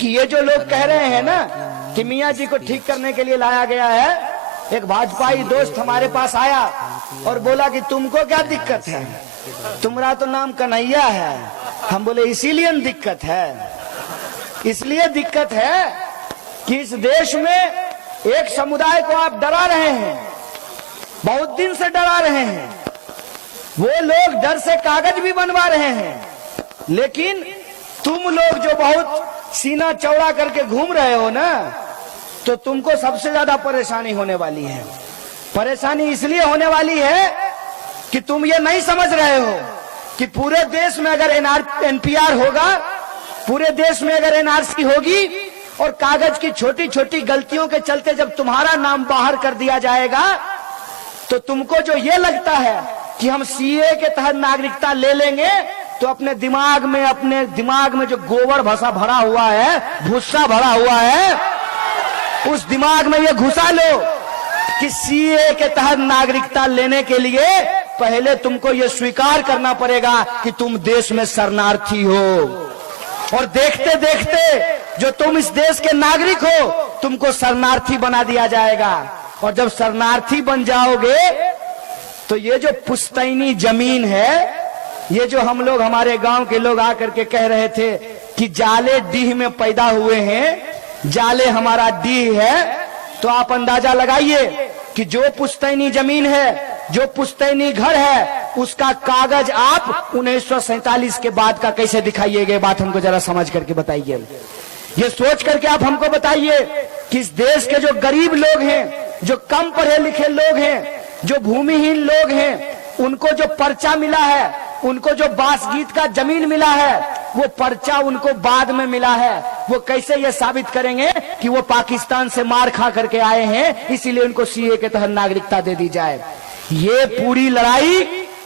कि ये जो लोग कह रहे हैं ना कि मियाँ जी को ठीक करने के लिए लाया गया है, एक भाजपाई दोस्त हमारे पास आया और बोला कि तुमको क्या दिक्कत है, तुम्हारा तो नाम कन्हैया है। हम बोले इसीलिए दिक्कत है, इसलिए दिक्कत है कि इस देश में एक समुदाय को आप डरा रहे हैं, बहुत दिन से डरा रहे हैं। वो लोग डर से कागज भी बनवा रहे हैं, लेकिन तुम लोग जो बहुत सीना चौड़ा करके घूम रहे हो ना, तो तुमको सबसे ज्यादा परेशानी होने वाली है। परेशानी इसलिए होने वाली है कि तुम ये नहीं समझ रहे हो कि पूरे देश में अगर एनपीआर होगा, पूरे देश में अगर एनआरसी होगी और कागज की छोटी छोटी गलतियों के चलते जब तुम्हारा नाम बाहर कर दिया जाएगा, तो तुमको जो ये लगता है कि हम सीए के तहत नागरिकता ले लेंगे, तो अपने दिमाग में जो गोबर भसा भरा हुआ है, भूसा भरा हुआ है, उस दिमाग में ये घुसा लो कि सीए के तहत नागरिकता लेने के लिए पहले तुमको ये स्वीकार करना पड़ेगा कि तुम देश में शरणार्थी हो। और देखते देखते जो तुम इस देश के नागरिक हो, तुमको शरणार्थी बना दिया जाएगा। और जब शरणार्थी बन जाओगे तो ये जो पुश्तैनी जमीन है, ये जो हम लोग, हमारे गांव के लोग आकर के कह रहे थे कि जाले डीह में पैदा हुए हैं, जाले हमारा डीह है, तो आप अंदाजा लगाइए कि जो पुश्तैनी जमीन है, जो पुश्तैनी घर है, उसका कागज आप 1947 के बाद का कैसे दिखाइएगा। ये बात हमको जरा समझ करके बताइए। ये सोच करके आप हमको बताइए कि इस देश के जो गरीब लोग हैं, जो कम पढ़े लिखे लोग हैं, जो भूमिहीन लोग हैं, उनको जो पर्चा मिला है, उनको जो बासगीत का जमीन मिला है, वो पर्चा उनको बाद में मिला है। वो कैसे ये साबित करेंगे कि वो पाकिस्तान से मार खा करके आए हैं, इसीलिए उनको सीए के तहत नागरिकता दे दी जाए। ये पूरी लड़ाई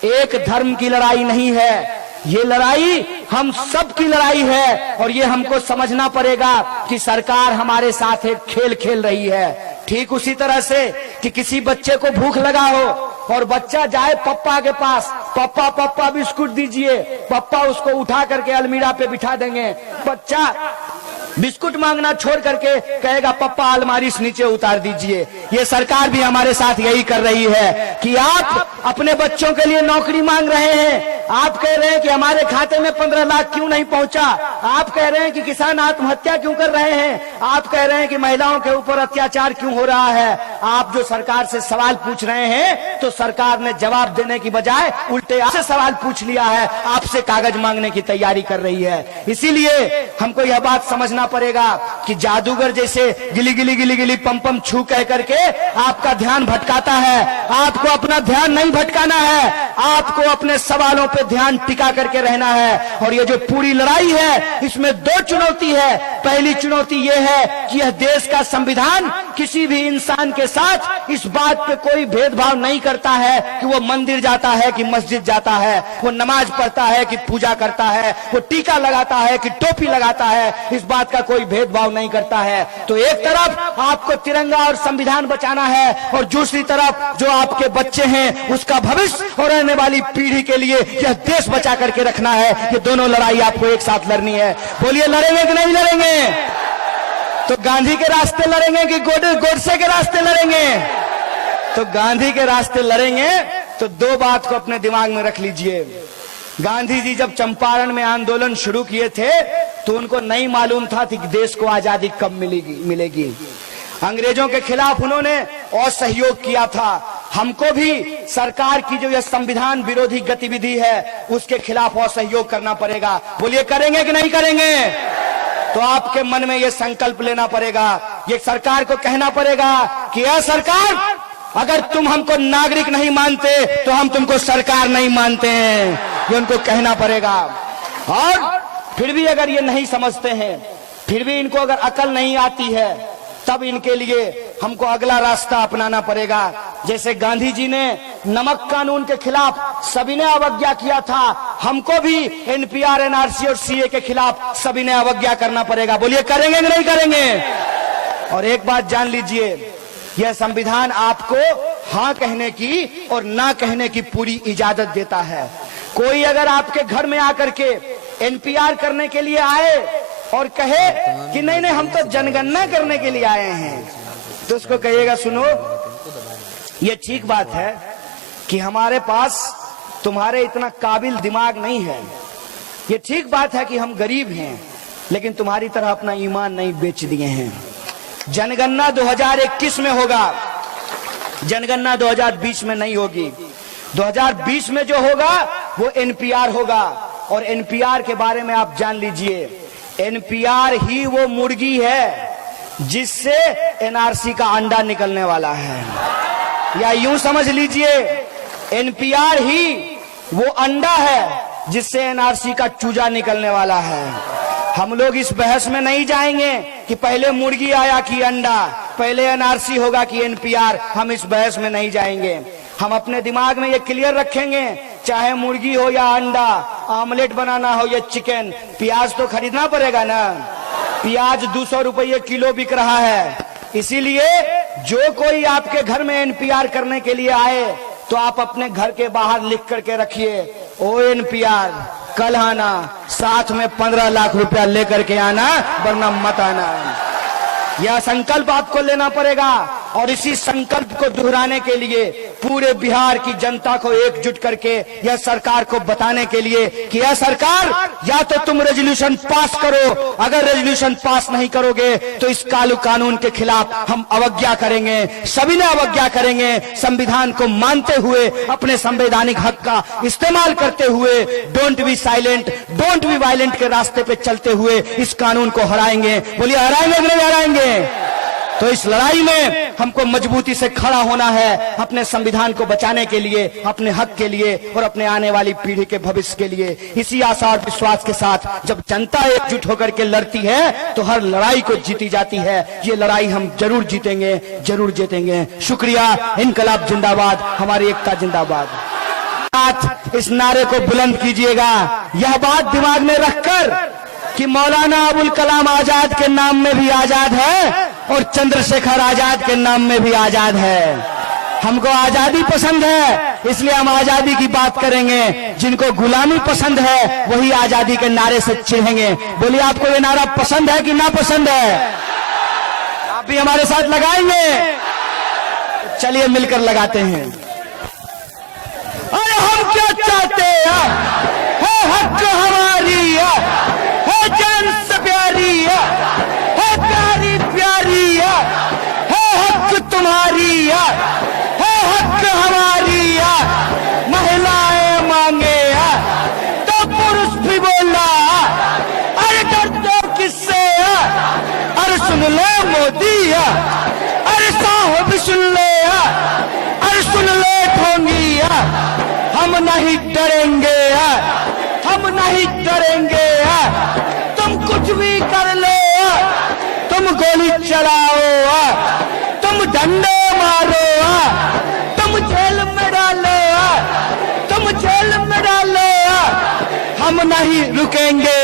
एक धर्म की लड़ाई नहीं है, ये लड़ाई हम सब की लड़ाई है। और ये हमको समझना पड़ेगा कि सरकार हमारे साथ एक खेल खेल रही है। ठीक उसी तरह से कि किसी बच्चे को भूख लगा हो और बच्चा जाए पप्पा के पास, पप्पा पप्पा बिस्कुट दीजिए, पप्पा उसको उठा करके अलमीरा पे बिठा देंगे। बच्चा बिस्कुट मांगना छोड़ करके कहेगा पप्पा अलमारी से नीचे उतार दीजिए। ये सरकार भी हमारे साथ यही कर रही है कि आप अपने बच्चों के लिए नौकरी मांग रहे हैं, आप कह रहे हैं कि हमारे खाते में 15 लाख क्यों नहीं पहुंचा, आप कह रहे हैं कि किसान आत्महत्या क्यों कर रहे हैं, आप कह रहे हैं कि महिलाओं के ऊपर अत्याचार क्यों हो रहा है। आप जो सरकार से सवाल पूछ रहे हैं, तो सरकार ने जवाब देने की बजाय उल्टे आपसे सवाल पूछ लिया है, आपसे कागज मांगने की तैयारी कर रही है। इसीलिए हमको यह बात समझना पड़ेगा कि जादूगर जैसे गिली गिली गिली गिली पम पम छू कह करके आपका ध्यान भटकाता है। आपको अपना ध्यान नहीं भटकाना है, आपको अपने सवालों पे ध्यान टिका करके रहना है। और ये जो पूरी लड़ाई है, इसमें दो चुनौती है। पहली चुनौती ये है कि यह देश का संविधान किसी भी इंसान के साथ इस बात पे कोई भेदभाव नहीं करता है कि वो मंदिर जाता है कि मस्जिद जाता है, वो नमाज पढ़ता है कि पूजा करता है, वो टीका लगाता है कि टोपी लगाता है, इस बात का कोई भेदभाव नहीं करता है। तो एक तरफ आपको तिरंगा और संविधान बचाना है, और दूसरी तरफ जो आपके बच्चे हैं उसका भविष्य और आने वाली पीढ़ी के लिए यह देश बचा करके रखना है। ये दोनों लड़ाई आपको एक साथ लड़नी है। बोलिए लड़ेंगे कि नहीं लड़ेंगे? तो गांधी के रास्ते लड़ेंगे कि गोडसे के रास्ते लड़ेंगे? तो गांधी के रास्ते लड़ेंगे। तो दो बात को अपने दिमाग में रख लीजिए। गांधी जी जब चंपारण में आंदोलन शुरू किए थे, तो उनको नहीं मालूम था कि देश को आजादी कब मिलेगी। अंग्रेजों के खिलाफ उन्होंने असहयोग किया था। हमको भी सरकार की जो यह संविधान विरोधी गतिविधि है, उसके खिलाफ असहयोग करना पड़ेगा। बोलिए करेंगे कि नहीं करेंगे? तो आपके मन में यह संकल्प लेना पड़ेगा, ये सरकार को कहना पड़ेगा कि यह सरकार, अगर तुम हमको नागरिक नहीं मानते तो हम तुमको सरकार नहीं मानते हैं। ये उनको कहना पड़ेगा। और फिर भी अगर ये नहीं समझते हैं, फिर भी इनको अगर अकल नहीं आती है, तब इनके लिए हमको अगला रास्ता अपनाना पड़ेगा। जैसे गांधी जी ने नमक कानून के खिलाफ सभी ने अवज्ञा किया था, हमको भी एनपीआर, एनआरसी और सीए के खिलाफ सभी ने अवज्ञा करना पड़ेगा। बोलिए करेंगे कि नहीं करेंगे? और एक बात जान लीजिए, यह संविधान आपको हाँ कहने की और ना कहने की पूरी इजाजत देता है। कोई अगर आपके घर में आकर के एनपीआर करने के लिए आए, और कहे कि नहीं नहीं हम तो जनगणना करने के लिए आए हैं, तो उसको कहिएगा सुनो, ये ठीक बात है कि हमारे पास तुम्हारे इतना काबिल दिमाग नहीं है। ये ठीक बात है कि हम गरीब हैं, लेकिन तुम्हारी तरह अपना ईमान नहीं बेच दिए हैं। जनगणना 2021 में होगा, जनगणना 2020 में नहीं होगी। 2020 में जो होगा वो एनपीआर होगा, और एनपीआर के बारे में आप जान लीजिए, एनपीआर ही वो मुर्गी है जिससे एनआरसी का अंडा निकलने वाला है, या यूं समझ लीजिए एनपीआर ही वो अंडा है जिससे एनआरसी का चूजा निकलने वाला है। हम लोग इस बहस में नहीं जाएंगे कि पहले मुर्गी आया कि अंडा, पहले एनआरसी होगा कि एनपीआर, हम इस बहस में नहीं जाएंगे। हम अपने दिमाग में ये क्लियर रखेंगे, चाहे मुर्गी हो या अंडा, आमलेट बनाना हो या चिकन, प्याज तो खरीदना पड़ेगा ना। प्याज 200 रुपये किलो बिक रहा है, इसीलिए जो कोई आपके घर में एनपीआर करने के लिए आए तो आप अपने घर के बाहर लिख करके रखिए, ओ एनपीआर कल आना, साथ में 15 लाख रुपया लेकर के आना, वरना मत आना। यह संकल्प आपको लेना पड़ेगा, और इसी संकल्प को दोहराने के लिए पूरे बिहार की जनता को एकजुट करके यह सरकार को बताने के लिए कि यह सरकार, या तो तुम रेजोल्यूशन पास करो, अगर रेजोल्यूशन पास नहीं करोगे तो इस कानून कानून के खिलाफ हम अवज्ञा करेंगे, सभी ने अवज्ञा करेंगे। संविधान को मानते हुए, अपने संवैधानिक हक का इस्तेमाल करते हुए, don't be silent, don't be violent के रास्ते पे चलते हुए इस कानून को हराएंगे। बोलिए हराएंगे कि नहीं हराएंगे? तो इस लड़ाई में हमको मजबूती से खड़ा होना है, अपने संविधान को बचाने के लिए, अपने हक के लिए और अपने आने वाली पीढ़ी के भविष्य के लिए। इसी आशा और विश्वास के साथ जब जनता एकजुट होकर के लड़ती है तो हर लड़ाई को जीती जाती है। ये लड़ाई हम जरूर जीतेंगे, जरूर जीतेंगे। शुक्रिया। इनकलाब जिंदाबाद, हमारी एकता जिंदाबाद। इस नारे को बुलंद कीजिएगा। यह बात दिमाग में रखकर कि मौलाना अबुल कलाम आजाद के नाम में भी आजाद है और चंद्रशेखर आजाद के नाम में भी आजाद है। हमको आजादी पसंद है, इसलिए हम आजादी की बात करेंगे। जिनको गुलामी पसंद है वही आजादी के नारे से चिढ़ेंगे। बोलिए आपको ये नारा पसंद है कि ना पसंद है? आप भी हमारे साथ लगाएंगे? चलिए मिलकर लगाते हैं। अरे हम क्या चाहते हैं? है हक हमारी है जान से प्यारी है प्यारी प्यारी है हक तुम्हारी है हक हमारी है। महिलाएं मांगे तो पुरुष भी बोला, अरे डरते किससे? अरे सुन ले मोदी, अरे साहब सुन ले, अरे सुन ले ढोंगी, हम नहीं डरेंगे, हम नहीं डरेंगे। तुम कुछ भी कर लो, तुम गोली चलाओ, तुम डंडे मारो, तुम जेल में डालो, तुम जेल में डालो, हम नहीं रुकेंगे,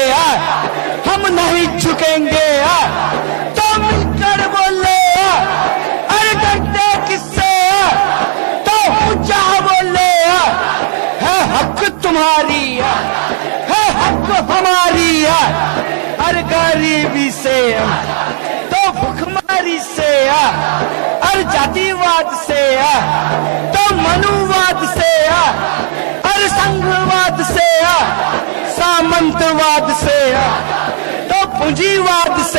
हम नहीं झुकेंगे। तो मिलकर बोलो, अरे डरते किससे? तो ऊंचा बोलो, है हक तुम्हारी है हक हमारी है। अरे गरीबी से तो भुखमरी से, अरे जातिवाद से तो मनुवाद से, अरे संघवाद से, सामंतवाद से तो पूंजीवाद से।